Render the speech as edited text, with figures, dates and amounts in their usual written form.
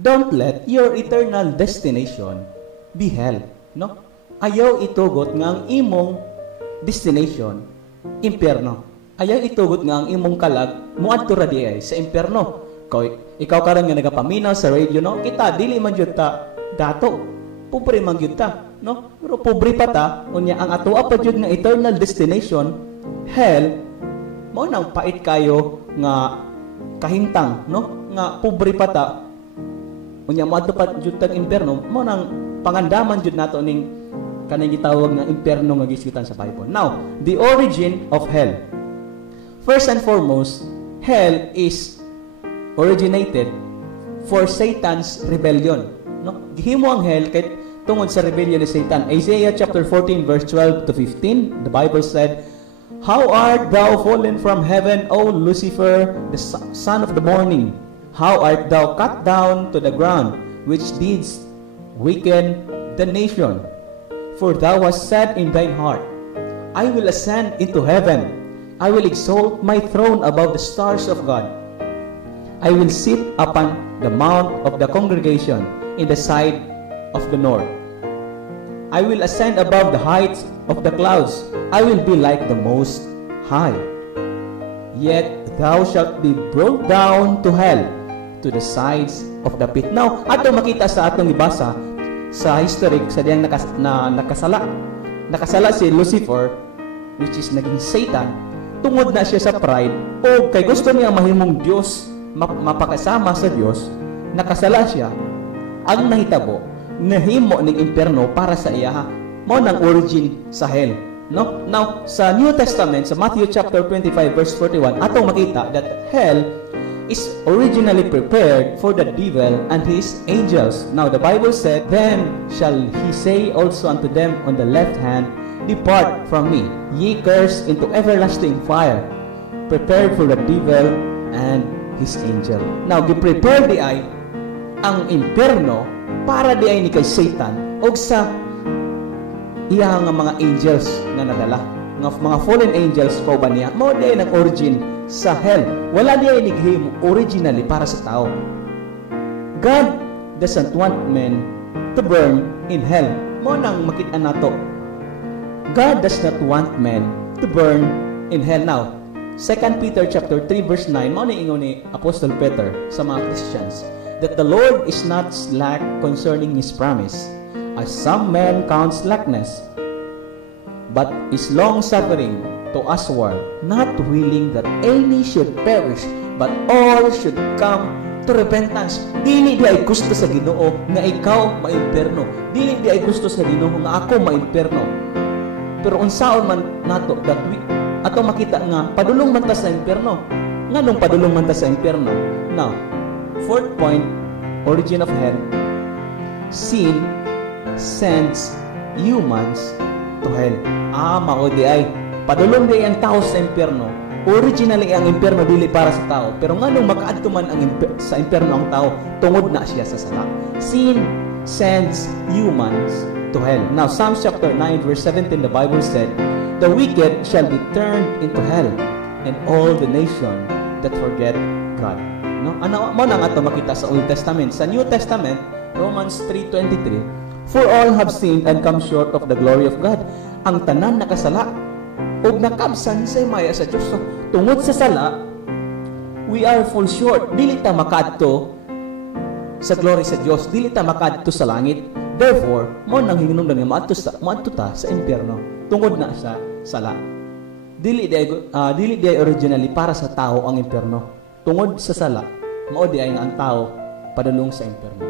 Don't let your eternal destination be hell. No? Ayaw itugot nga ang imong destination, impyerno. Ayaw itugot nga ang imong kalag, muadto ra di ay sa impyerno. Ikaw karon nga nagapaminaw sa radio, no? Kita, dili man yun ta, dato. Pobre man yun ta, no? Pero pobre pa ta, unya ang atoa pa yun nga eternal destination, hell, mo nang pait kayo nga kahintang, no? Nga pobre pa ta, unya mo ato pa jud tag impierno, mo nang pangandaman jud nato ning kanang gitawag nga impierno nga gisgutan sa Bible. Now, the origin of hell. First and foremost, hell is originated for Satan's rebellion. No? Gihimo ang hell kay tungod sa rebellion ni Satan. Isaiah chapter 14 verse 12 to 15, the Bible said, "How art thou fallen from heaven, O Lucifer, the son of the morning? How art thou cut down to the ground, which didst weaken the nation? For thou hast said in thine heart, I will ascend into heaven. I will exalt my throne above the stars of God. I will sit upon the mount of the congregation in the side of the north. I will ascend above the heights of the clouds. I will be like the Most High. Yet thou shalt be brought down to hell, to the sides of the pit." Now, ato makita sa atong ibasa sa history sa diyang nakasala. Nakasala si Lucifer, which is naging Satan, tungod na siya sa pride, o kay gusto niya mahimong Diyos, mapakasama sa Diyos, nakasala siya. Ang nahitabo, nahimo ng impyerno para sa iya, mo ng origin sa hell. No? Now, sa New Testament, sa Matthew chapter 25 verse 41, atong makita that hell is originally prepared for the devil and his angels. Now, the Bible said, "Then shall he say also unto them on the left hand, Depart from me, ye cursed, into everlasting fire, prepared for the devil and his angel." Now, gi-prepare di ay ang impyerno para di ay ni kay Satan o sa iya nga mga angels nga nadala. Mga fallen angels ko ba niya? Mao di ay ng origin sa hell. Wala di ay nighimo originally para sa tao. God doesn't want men to burn in hell. Mo nang makita nato. God does not want men to burn in hell. Now, 2 Peter chapter 3 verse 9, mao ni ingon ni Apostle Peter sa mga Christians, that the Lord is not slack concerning His promise, as some men count slackness, but is long-suffering to usward, not willing that any should perish, but all should come to repentance. Dili di ay gusto sa Ginoo nga ikaw maimpierno. Dili di ay gusto sa Ginoo nga ako maimpierno. Pero unsaon man nato that we ato makita nga padulong man ta sa impierno. Nganong padulong man ta sa impierno? Now, fourth point, origin of hell. Sin sends humans to hell. Mao di ay padulong di ang tao sa impyerno. Originally ang impyerno dili para sa tao, pero nganong makaadto man ang sa impyerno ang tao tungod na siya sa sala. Sin sends humans to hell. Now, Psalms chapter 9 verse 17, the Bible said, "The wicked shall be turned into hell, and all the nation that forget God." No? Ano mo nang ato makita sa Old Testament. Sa New Testament, Romans 3:23, "For all have sinned and come short of the glory of God." Ang tanan nakasala ug nakabsan sa maya sa Dios. So, tungod sa sala, we are fall short. Dili ta makaadto sa glory sa Dios, dili ta makaadto sa langit. Therefore, mo nang hinungdan nga maadto ta sa impyerno tungod na sa sala. Dili di originally para sa tao ang impyerno. Tungod sa sala, mao di ay nga ang tao padulong sa impyerno.